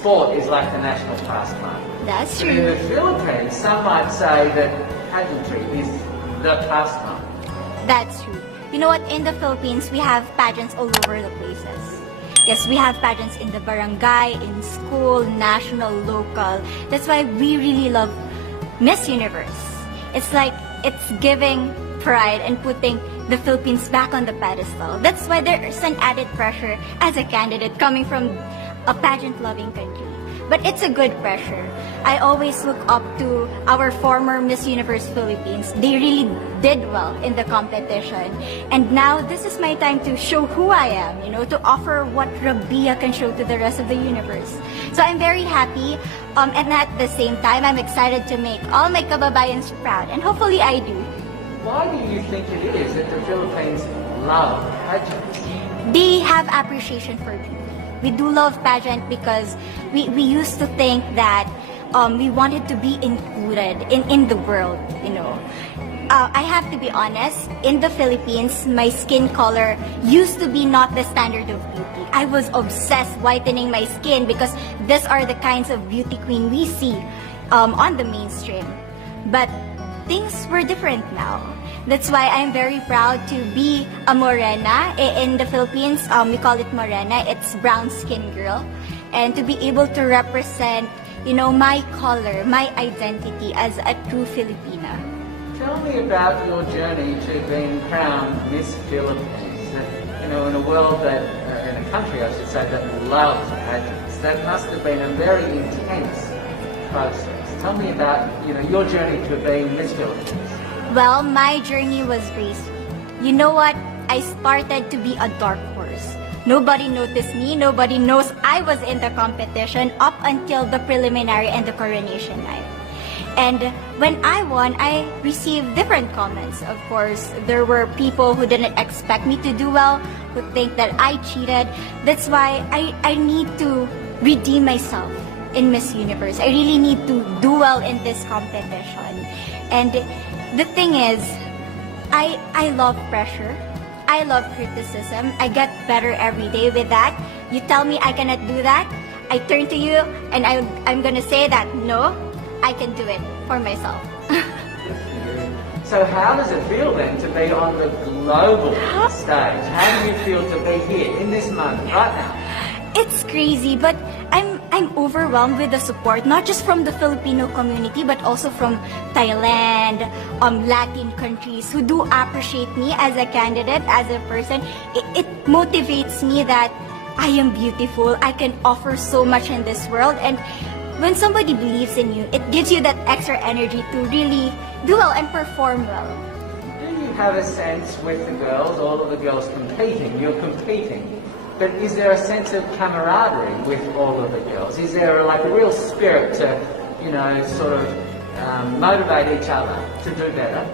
sport is like the national pastime. That's In true. the Philippines, some might say that pageantry is the pastime. That's true. You know what? In the Philippines, we have pageants all over the places. Yes, we have pageants in the barangay, in school, national, local. That's why we really love Miss Universe. It's like it's giving pride and putting the Philippines back on the pedestal. That's why there's an added pressure as a candidate coming from a pageant-loving country. But it's a good pressure. I always look up to our former Miss Universe Philippines. They really did well in the competition. And now this is my time to show who I am, to offer what Rabiya can show to the rest of the universe. So I'm very happy. And at the same time, I'm excited to make all my kababayans proud. And hopefully I do. Why do you think it is that the Philippines love pageants? They have appreciation for beauty. We do love pageant because we used to think that we wanted to be included in the world, I have to be honest, in the Philippines, my skin color used to be not the standard of beauty. I was obsessed whitening my skin because these are the kinds of beauty queen we see on the mainstream. But things were different now. That's why I'm very proud to be a morena. In the Philippines, we call it morena. It's brown skin girl. And to be able to represent, my color, my identity as a true Filipina. Tell me about your journey to being crowned Miss Philippines. In a world that, in a country I should say, that loves pageants. That must have been a very intense process. Tell me about, your journey to being Miss Philippines. Well, my journey was graceful. You know what? I started to be a dark horse. Nobody noticed me. Nobody knows I was in the competition up until the preliminary and the coronation night. And when I won, I received different comments. Of course, there were people who didn't expect me to do well, who think that I cheated. That's why I need to redeem myself in Miss Universe. I really need to do well in this competition. And the thing is, I love pressure. I love criticism. I get better every day with that. You tell me I cannot do that, I turn to you and I'm gonna say that, no, I can do it for myself. So how does it feel then to be on the global stage? How do you feel to be here in this moment, right now? It's crazy, but I'm overwhelmed with the support, not just from the Filipino community, but also from Thailand, Latin countries who do appreciate me as a candidate, as a person. It motivates me that I am beautiful, I can offer so much in this world, and when somebody believes in you, it gives you that extra energy to really do well and perform well. Do you have a sense with the girls, all of the girls competing, you're competing, but is there a sense of camaraderie with all of the girls? Is there like a real spirit to, sort of motivate each other to do better?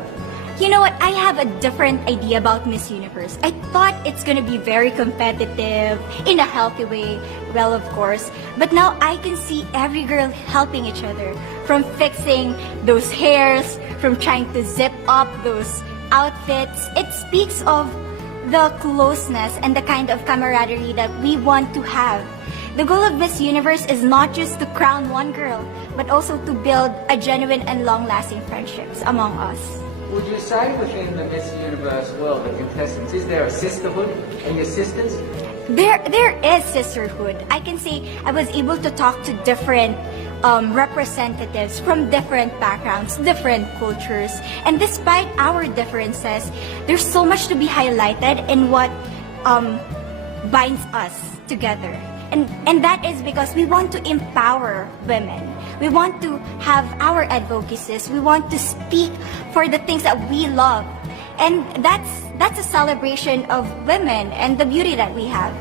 You know what? I have a different idea about Miss Universe. I thought it's gonna be very competitive, in a healthy way, well, of course. But now I can see every girl helping each other, from fixing those hairs, from trying to zip up those outfits. It speaks of the closeness and the kind of camaraderie that we want to have. The goal of Miss Universe is not just to crown one girl, but also to build a genuine and long-lasting friendships among us. Would you say within the Miss Universe world, the contestants, is there a sisterhood? Are you sisters? There is sisterhood. I can say I was able to talk to different representatives from different backgrounds, different cultures. And despite our differences, there's so much to be highlighted in what binds us together. And that is because we want to empower women. We want to have our advocacies. We want to speak for the things that we love. And that's a celebration of women and the beauty that we have.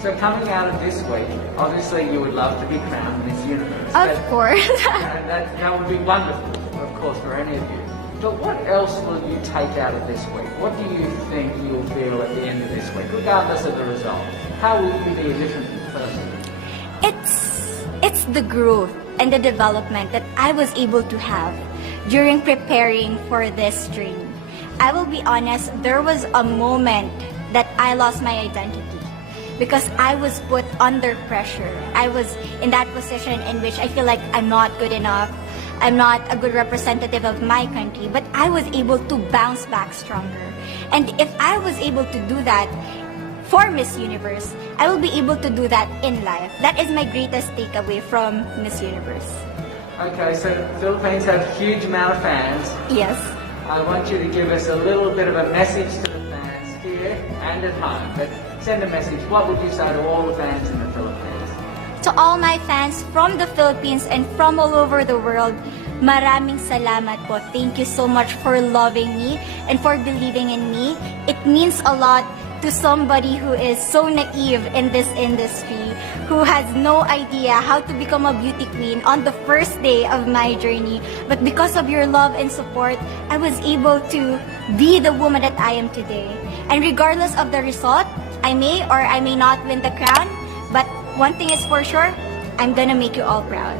So coming out of this week, obviously you would love to be crowned Miss Universe. Of course. that would be wonderful, of course, for any of you. But what else will you take out of this week? What do you think you'll feel at the end of this week, regardless of the result? How will you be a different person? It's the growth and the development that I was able to have during preparing for this dream. I will be honest, there was a moment that I lost my identity. because I was put under pressure. I was in that position in which I feel like I'm not good enough. I'm not a good representative of my country, but I was able to bounce back stronger. And if I was able to do that for Miss Universe, I will be able to do that in life. That is my greatest takeaway from Miss Universe. Okay, so Philippines have a huge amount of fans. Yes. I want you to give us a little bit of a message to the fans here and at home. But send a message. What would you say to all the fans in the Philippines? To all my fans from the Philippines and from all over the world, maraming salamat po. Thank you so much for loving me and for believing in me. It means a lot to somebody who is so naive in this industry, who has no idea how to become a beauty queen on the first day of my journey. But because of your love and support, I was able to be the woman that I am today. And regardless of the result, I may or I may not win the crown, but one thing is for sure, I'm gonna make you all proud.